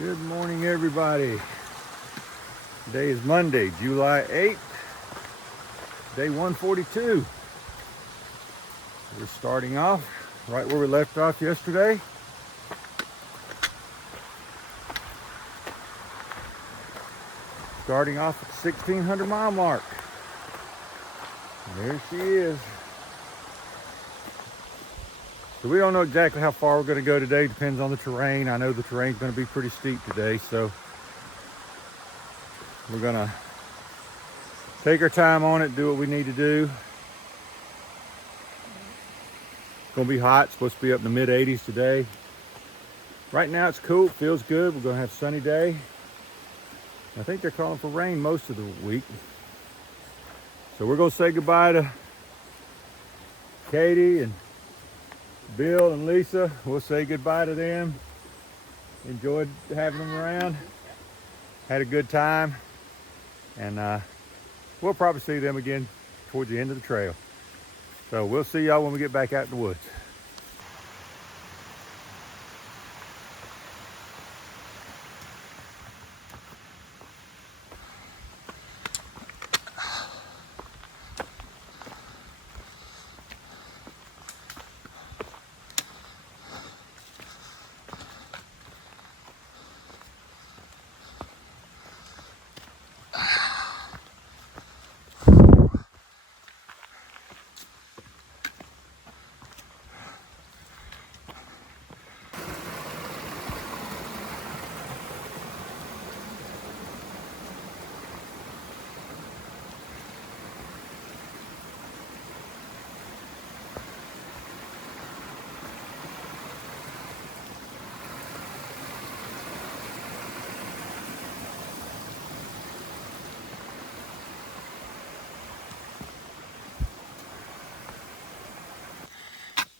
Good morning, everybody. Today is Monday, July 8th, day 142. We're starting off right where we left off yesterday. Starting off at the 1600 mile mark. There she is. So we don't know exactly how far we're going to go today. Depends on the terrain. I know the terrain's going to be pretty steep today, so we're going to take our time on it, do what we need to do. It's going to be hot. It's supposed to be up in the mid 80s today. Right now it's cool. It feels good. We're going to have a sunny day. I think they're calling for rain most of the week. So we're going to say goodbye to Katie and Bill and Lisa. We'll say goodbye to them. Enjoyed having them around. Had a good time. And we'll probably see them again towards the end of the trail. So we'll see y'all when we get back out in the woods.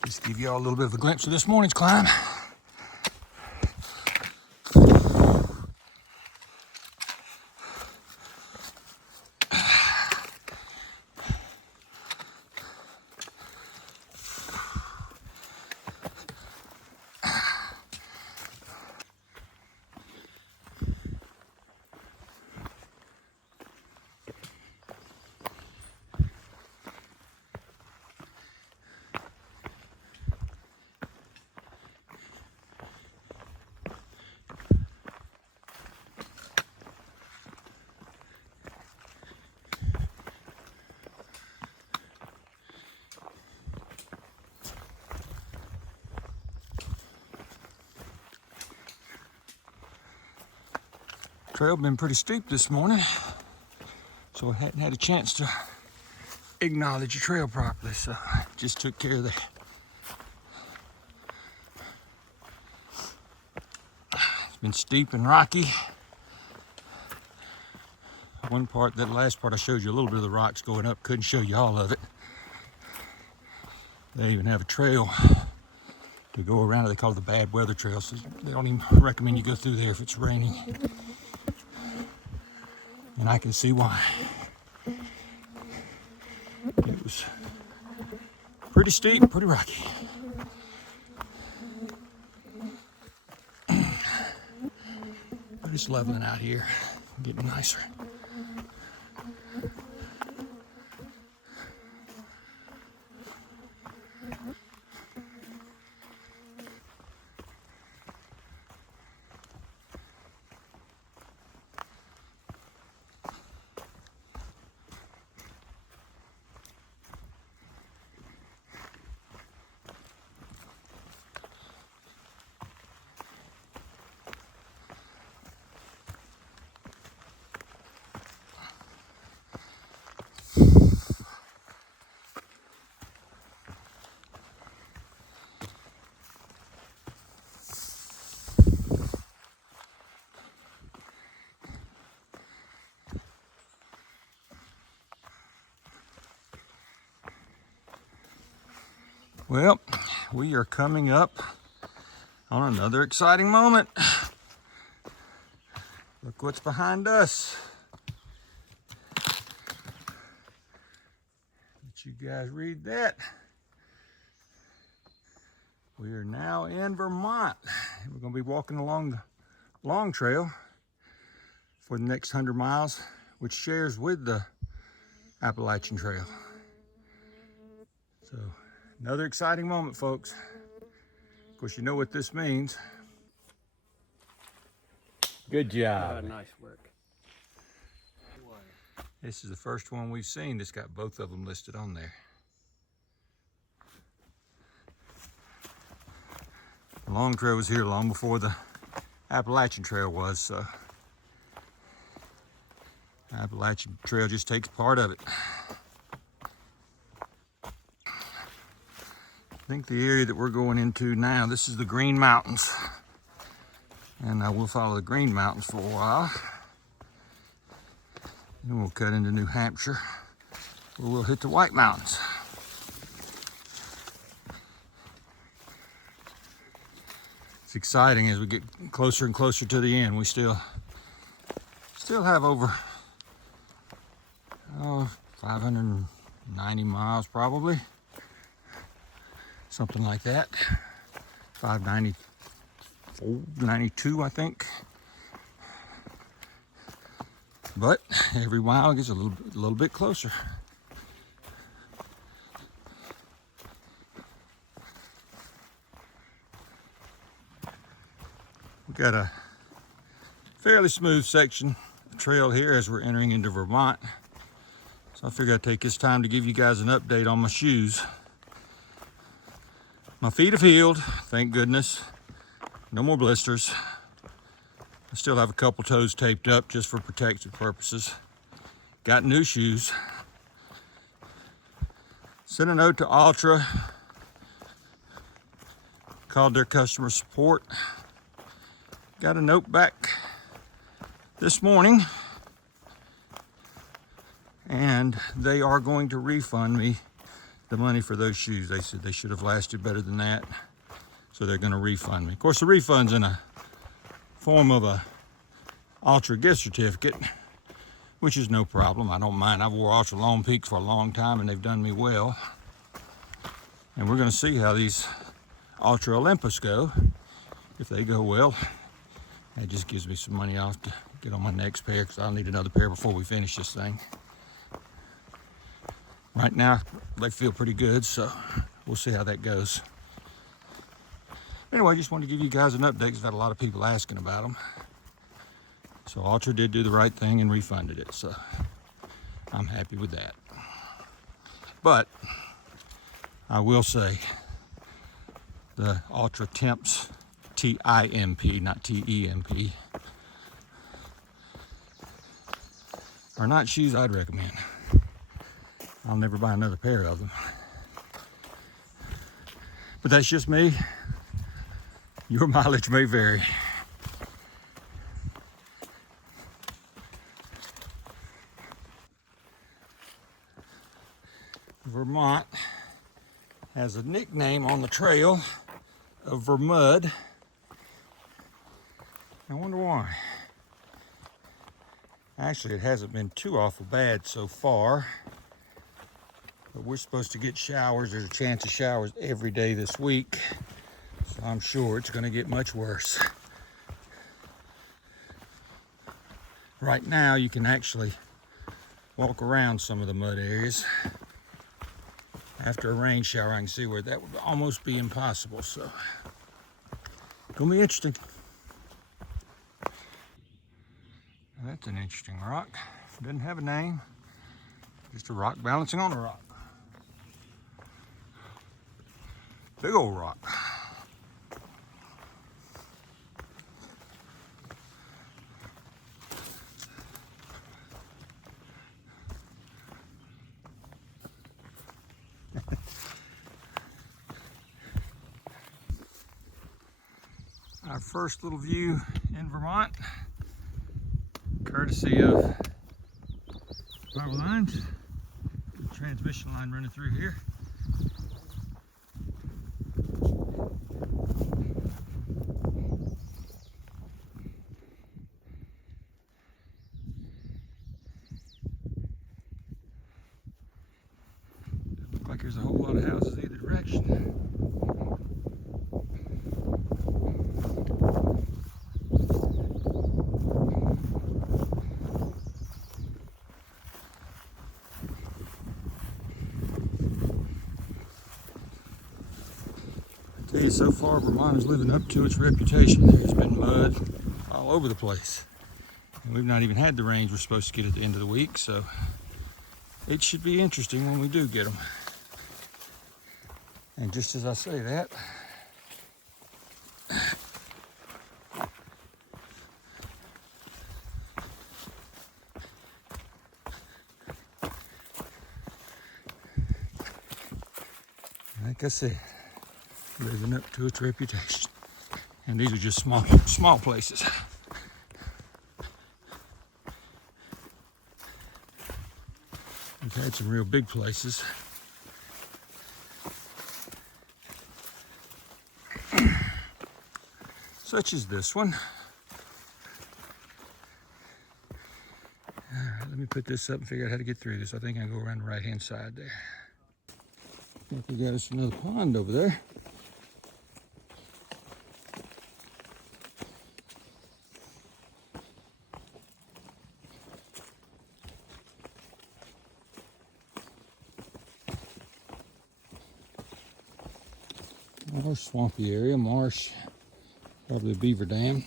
Just give you all a little bit of a glimpse of this morning's climb. Trail been pretty steep this morning, so I hadn't had a chance to acknowledge the trail properly, so I just took care of that. It's been steep and rocky. One part, that last part I showed you a little bit of the rocks going up, couldn't show you all of it. They even have a trail to go around it. They call it the bad weather trail, so they don't even recommend you go through there if it's raining. And I can see why. It was pretty steep, pretty rocky. But it's leveling out here, getting nicer. Well, we are coming up on another exciting moment. Look what's behind us. Let you guys read that. We are now in Vermont. We're going to be walking along the long trail for the next 100 miles, which shares with the Appalachian Trail. So another exciting moment, folks. Of course, you know what this means. Good job. Nice work. This is the first one we've seen that's got both of them listed on there. The long trail was here long before the Appalachian Trail was, so the Appalachian Trail just takes part of it. I think the area that we're going into now, this is the Green Mountains. And we'll follow the Green Mountains for a while. Then we'll cut into New Hampshire, where we'll hit the White Mountains. It's exciting as we get closer and closer to the end. We still have over 590 miles probably, something like that. 594, 92, I think. But every mile gets a little bit closer. We got a fairly smooth section of trail here as we're entering into Vermont. So I figured I'd take this time to give you guys an update on my shoes. My feet have healed, thank goodness. No more blisters. I still have a couple toes taped up just for protective purposes. Got new shoes. Sent a note to Ultra. Called their customer support. Got a note back this morning. And they are going to refund me the money for those shoes. They said they should have lasted better than that. So they're going to refund me. Of course, the refund's in a form of a Ultra gift certificate, which is no problem. I don't mind. I've wore Ultra Long Peaks for a long time and they've done me well. And we're going to see how these Ultra Olympus go. If they go well, that just gives me some money off to get on my next pair, because I'll need another pair before we finish this thing. Right now, they feel pretty good, so we'll see how that goes. Anyway, I just wanted to give you guys an update because I've had a lot of people asking about them. So Ultra did do the right thing and refunded it, so I'm happy with that. But I will say the Ultra Temps, T-I-M-P, not T-E-M-P, are not shoes I'd recommend. I'll never buy another pair of them. But that's just me. Your mileage may vary. Vermont has a nickname on the trail of Vermud. I wonder why. Actually, it hasn't been too awful bad so far. But we're supposed to get showers. There's a chance of showers every day this week. So I'm sure it's going to get much worse. Right now, you can actually walk around some of the mud areas. After a rain shower, I can see where that would almost be impossible. So, it's going to be interesting. That's an interesting rock. It doesn't have a name. Just a rock balancing on a rock. Big old rock. Our first little view in Vermont, courtesy of power lines, transmission line running through here. Looks like there's a whole lot of houses either direction. you, so far Vermont is living up to its reputation. There's been mud all over the place. And we've not even had the rains we're supposed to get at the end of the week, so it should be interesting when we do get them. And just as I say that, like I said, living up to its reputation. And these are just small places. We've had some real big places. Such as this one. All right, let me put this up and figure out how to get through this. I think I can go around the right-hand side there. I think we got us another pond over there. More swampy area, marsh, probably a beaver dam.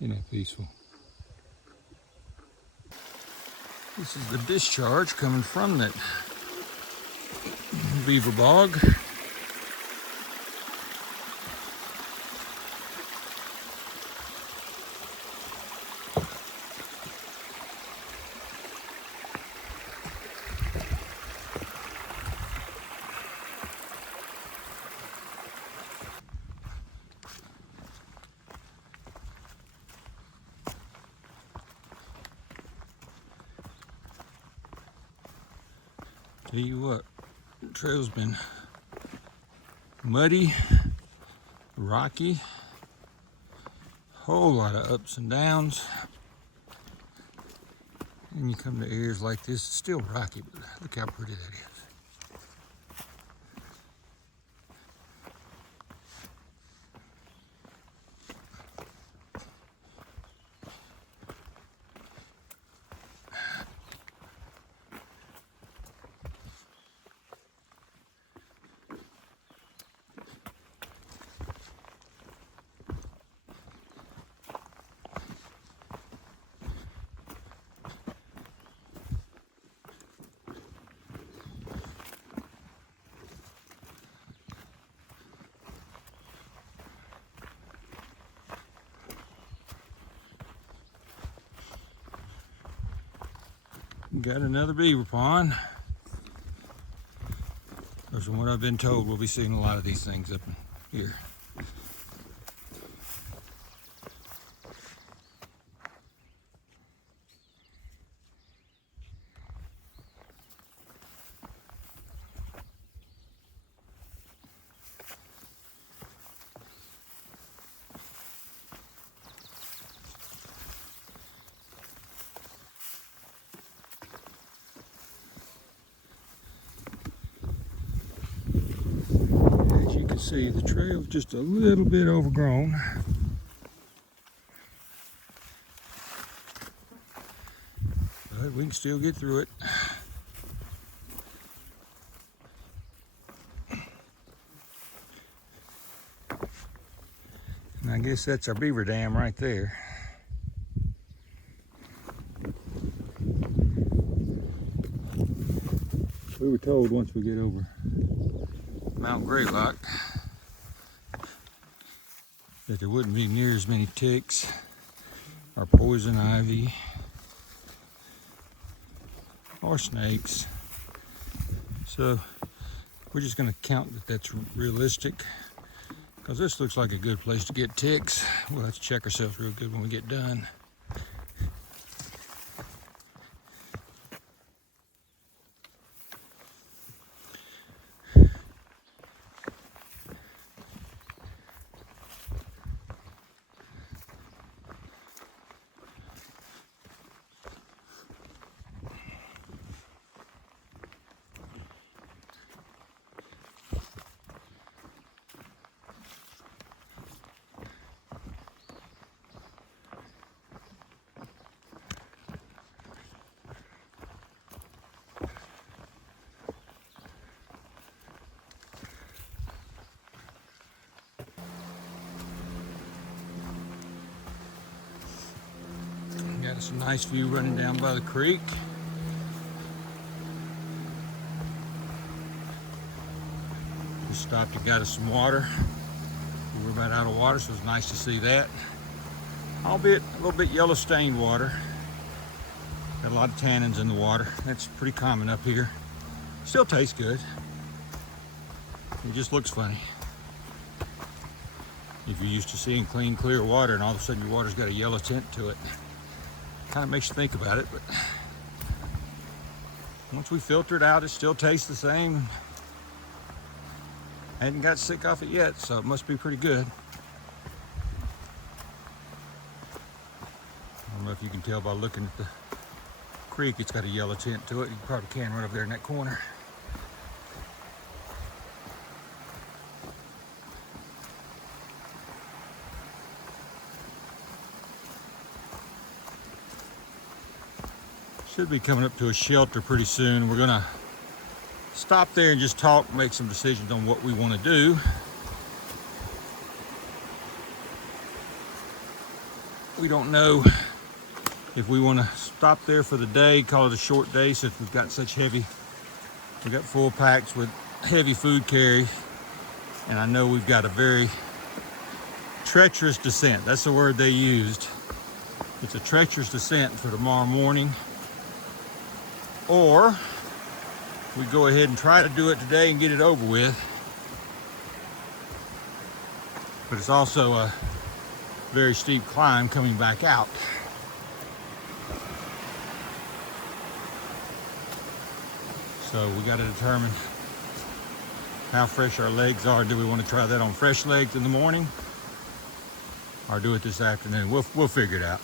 Isn't that peaceful? This is the discharge coming from that beaver bog. Tell you what, the trail's been muddy, rocky, whole lot of ups and downs. And you come to areas like this, it's still rocky, but look how pretty that is. Got another beaver pond. Because from what I've been told, we'll be seeing a lot of these things up here. can see the trail's just a little bit overgrown. But we can still get through it. And I guess that's our beaver dam right there. We were told once we get over Mount Greylock that there wouldn't be near as many ticks or poison ivy or snakes. So we're just going to count that that's realistic, because this looks like a good place to get ticks. We'll have to check ourselves real good when we get done. Got us a nice view running down by the creek. Just stopped and got us some water. We're about out of water, so it's nice to see that. Albeit a little bit yellow stained water. Got a lot of tannins in the water. That's pretty common up here. Still tastes good. It just looks funny. If you're used to seeing clean, clear water and all of a sudden your water's got a yellow tint to it. Kind of makes you think about it, but once we filter it out, it still tastes the same. I hadn't got sick off it yet, so it must be pretty good. I don't know if you can tell by looking at the creek, it's got a yellow tint to it. You probably can right over there in that corner. Should be coming up to a shelter pretty soon. We're gonna stop there and just talk, make some decisions on what we want to do. We don't know if we want to stop there for the day, call it a short day since we've got we got full packs with heavy food carry, and I know we've got a very treacherous descent. That's the word they used. It's a treacherous descent for tomorrow morning. Or we go ahead and try to do it today and get it over with. But it's also a very steep climb coming back out. So we got to determine how fresh our legs are. Do we want to try that on fresh legs in the morning or do it this afternoon? We'll figure it out.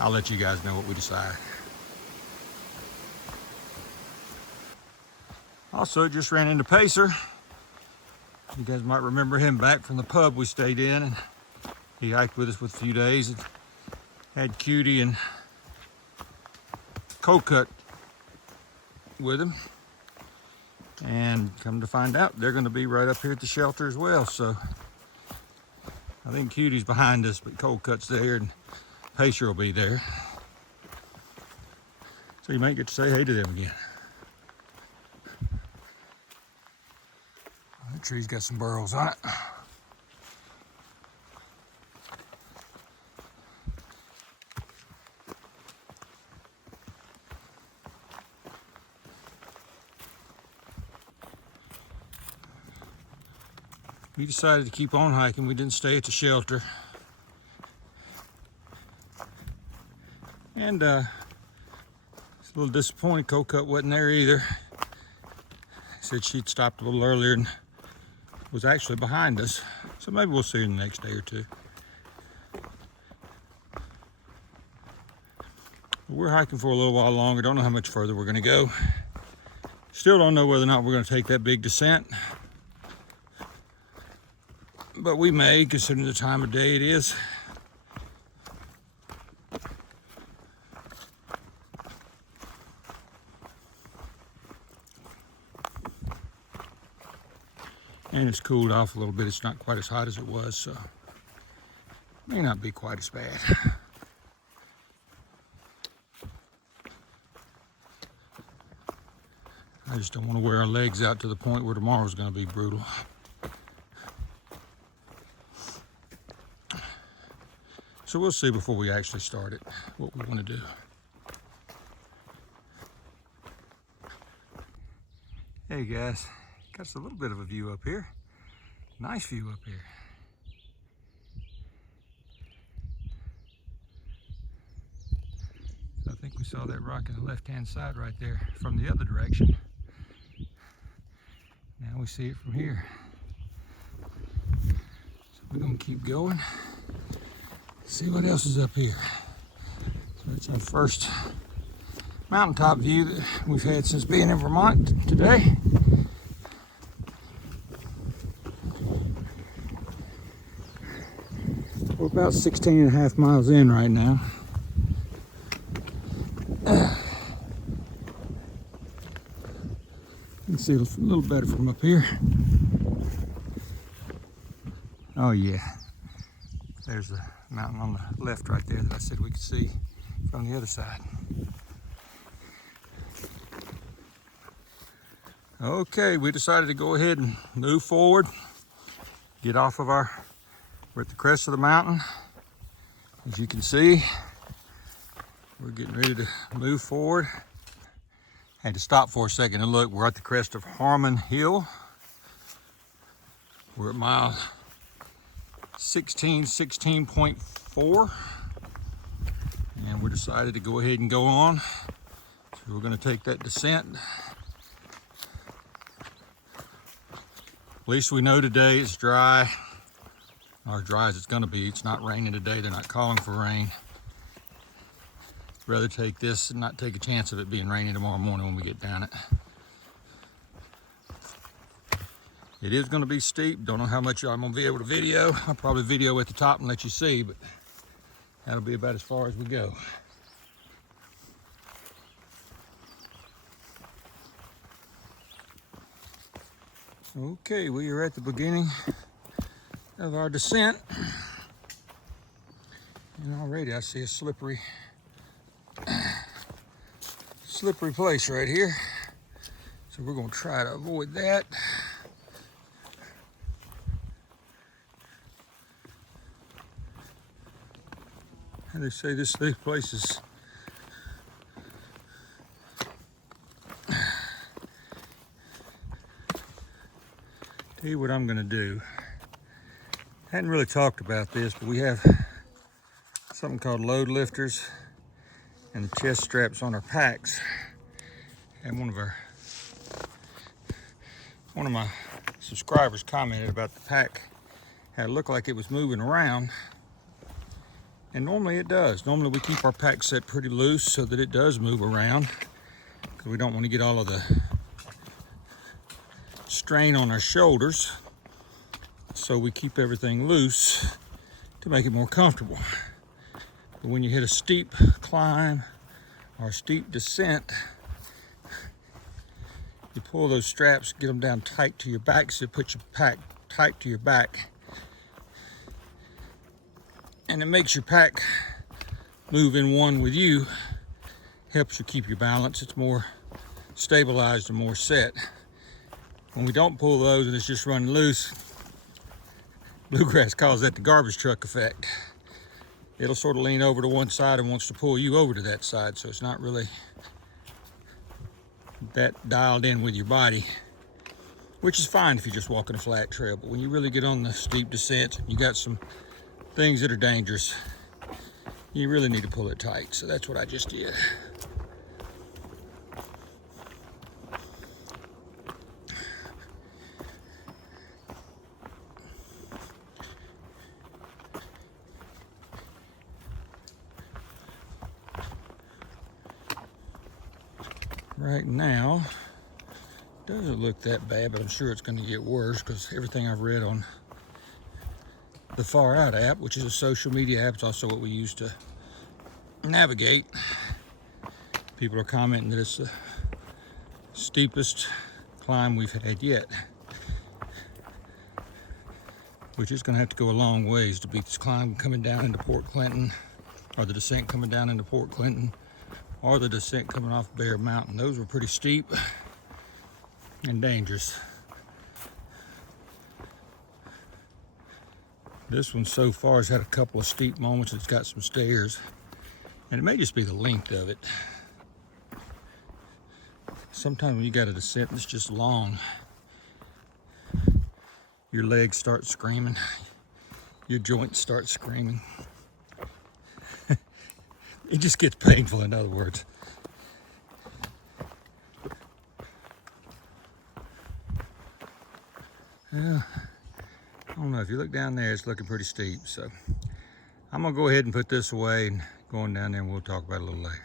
I'll let you guys know what we decide. Also, just ran into Pacer. You guys might remember him back from the pub we stayed in, and he hiked with us for a few days and had Cutie and Cold Cut with him. And come to find out, they're going to be right up here at the shelter as well. So I think Cutie's behind us, but Cold Cut's there and Pacer will be there. So you might get to say hey to them again. That tree's got some burrows on it. We decided to keep on hiking. We didn't stay at the shelter. And it's a little disappointed Cold Cut wasn't there either. Said she'd stopped a little earlier and was actually behind us. So maybe we'll see her the next day or two. We're hiking for a little while longer. Don't know how much further we're gonna go. Still don't know whether or not we're gonna take that big descent but we may, considering the time of day it is. And it's cooled off a little bit. It's not quite as hot as it was, so may not be quite as bad. I just don't want to wear our legs out to the point where tomorrow's going to be brutal. So we'll see before we actually start it what we want to do. Hey guys, got us a little bit of a view up here. Nice view up here. So I think we saw that rock in the left-hand side right there from the other direction. Now we see it from here. So we're gonna keep going. See what else is up here. So it's our first mountaintop view that we've had since being in Vermont today. We're about 16.5 miles in right now. You can see a little better from up here. Oh yeah, there's the mountain on the left right there that I said we could see from the other side. Okay, we decided to go ahead and move forward, get off of we're at the crest of the mountain. As you can see, we're getting ready to move forward. Had to stop for a second and look. We're at the crest of Harmon Hill. We're at mile 16.4. And we decided to go ahead and go on. So we're going to take that descent. At least we know today it's dry. Or as dry as it's going to be. It's not raining today. They're not calling for rain. Rather take this and not take a chance of it being raining tomorrow morning when we get down it. It is going to be steep. Don't know how much I'm going to be able to video. I'll probably video at the top and let you see, but that'll be about as far as we go. Okay, we are at the beginning of our descent. And already I see a slippery place right here. So we're going to try to avoid that. And they say this place is tell you what I'm going to do. Hadn't really talked about this, but we have something called load lifters and the chest straps on our packs. And one of my subscribers commented about the pack, how it looked like it was moving around. And normally it does. Normally we keep our pack set pretty loose so that it does move around, because we don't want to get all of the strain on our shoulders. So we keep everything loose to make it more comfortable. But when you hit a steep climb or a steep descent, you pull those straps, get them down tight to your back, so you put your pack tight to your back. And it makes your pack move in one with you, helps you keep your balance. It's more stabilized and more set. When we don't pull those and it's just running loose, Bluegrass calls that the garbage truck effect. It'll sort of lean over to one side and wants to pull you over to that side, so it's not really that dialed in with your body, which is fine if you're just walking a flat trail. But when you really get on the steep descent, you got some things that are dangerous, you really need to pull it tight. So that's what I just did. Right now, doesn't look that bad, but I'm sure it's going to get worse because everything I've read on the Far Out app, which is a social media app. It's also what we use to navigate. People are commenting that it's the steepest climb we've had yet, which is going to have to go a long ways to beat this climb coming down into Port Clinton, or the descent coming down into Port Clinton, or the descent coming off Bear Mountain. Those were pretty steep and dangerous. This one so far has had a couple of steep moments. It's got some stairs, and it may just be the length of it. Sometimes when you got a descent that's just long, your legs start screaming, your joints start screaming. It just gets painful, in other words. Yeah, I don't know, if you look down there, it's looking pretty steep. So I'm gonna go ahead and put this away and go on down there, and we'll talk about it a little later.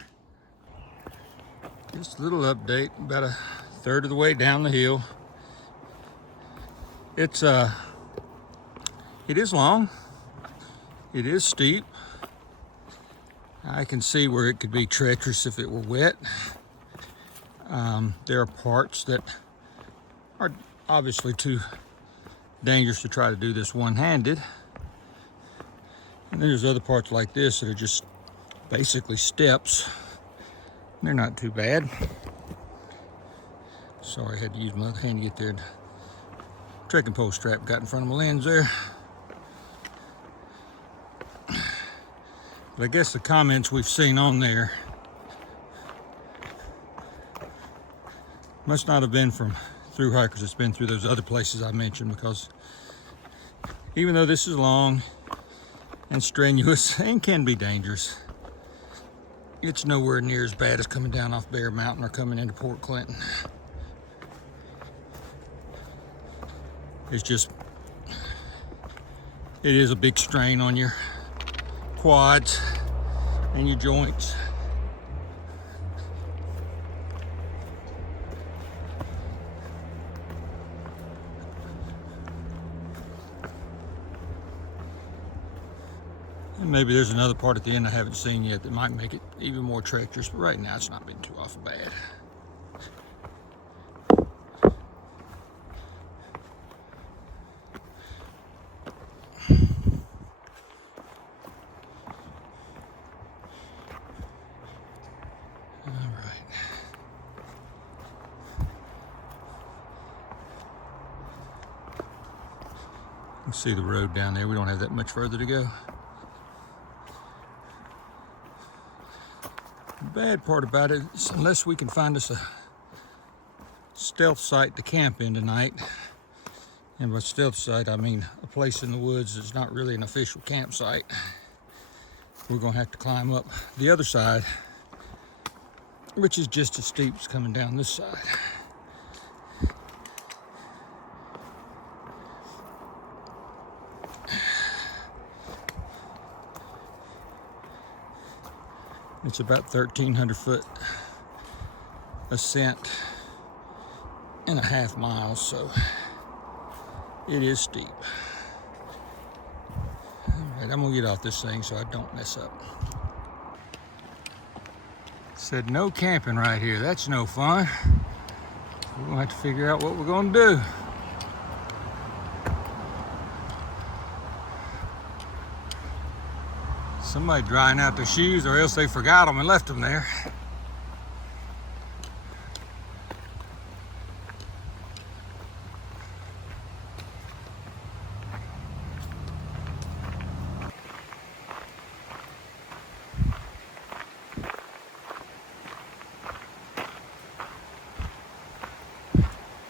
Just a little update, about a third of the way down the hill. It is long, it is steep. I can see where it could be treacherous if it were wet. There are parts that are obviously too dangerous to try to do this one-handed. And then there's other parts like this that are just basically steps. They're not too bad. Sorry, I had to use my other hand to get there. Trekking pole strap got in front of my lens there. But I guess the comments we've seen on there must not have been from through hikers. It's been through those other places I mentioned, because even though this is long and strenuous and can be dangerous, it's nowhere near as bad as coming down off Bear Mountain or coming into Port Clinton. It's just, it is a big strain on your quads and your joints. And maybe there's another part at the end I haven't seen yet that might make it even more treacherous, but right now it's not been too awful bad. You can see the road down there. We don't have that much further to go. The bad part about it is, unless we can find us a stealth site to camp in tonight, and by stealth site I mean a place in the woods that's not really an official campsite, we're gonna have to climb up the other side, which is just as steep as coming down this side. It's about 1,300 foot ascent and a half mile, so it is steep. All right, I'm gonna get off this thing so I don't mess up. Said no camping right here. That's no fun. We're gonna have to figure out what we're gonna do. Somebody drying out their shoes, or else they forgot them and left them there.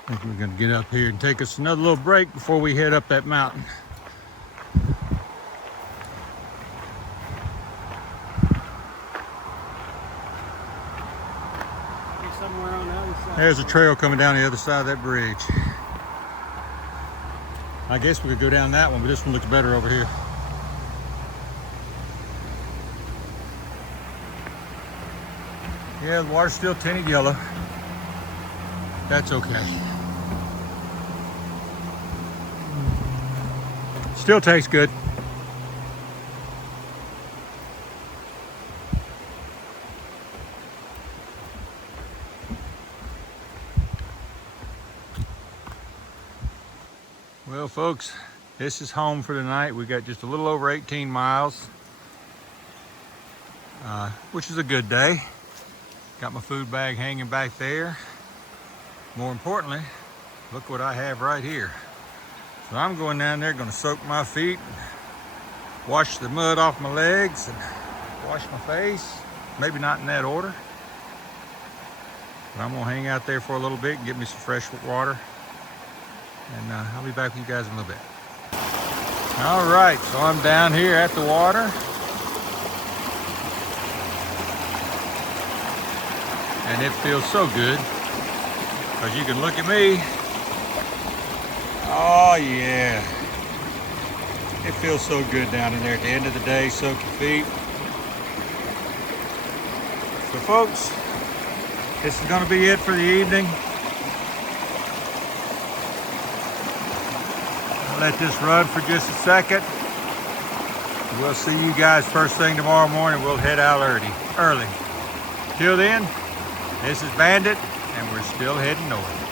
I think we're gonna get up here and take us another little break before we head up that mountain. There's a trail coming down the other side of that bridge. I guess we could go down that one, but this one looks better over here. Yeah, the water's still tinted yellow. That's okay. Still tastes good. Well, folks, this is home for the night. We got just a little over 18 miles, which is a good day. Got my food bag hanging back there. More importantly, look what I have right here. So I'm going down there, going to soak my feet, wash the mud off my legs, and wash my face. Maybe not in that order. But I'm going to hang out there for a little bit and get me some fresh water. And I'll be back with you guys in a little bit. All right, so I'm down here at the water. And it feels so good, because you can look at me. Oh yeah. It feels so good down in there at the end of the day, soak your feet. So folks, this is gonna be it for the evening. I'll let this run for just a second. We'll see you guys first thing tomorrow morning. We'll head out early. Till then, this is Bandit, and we're still heading north.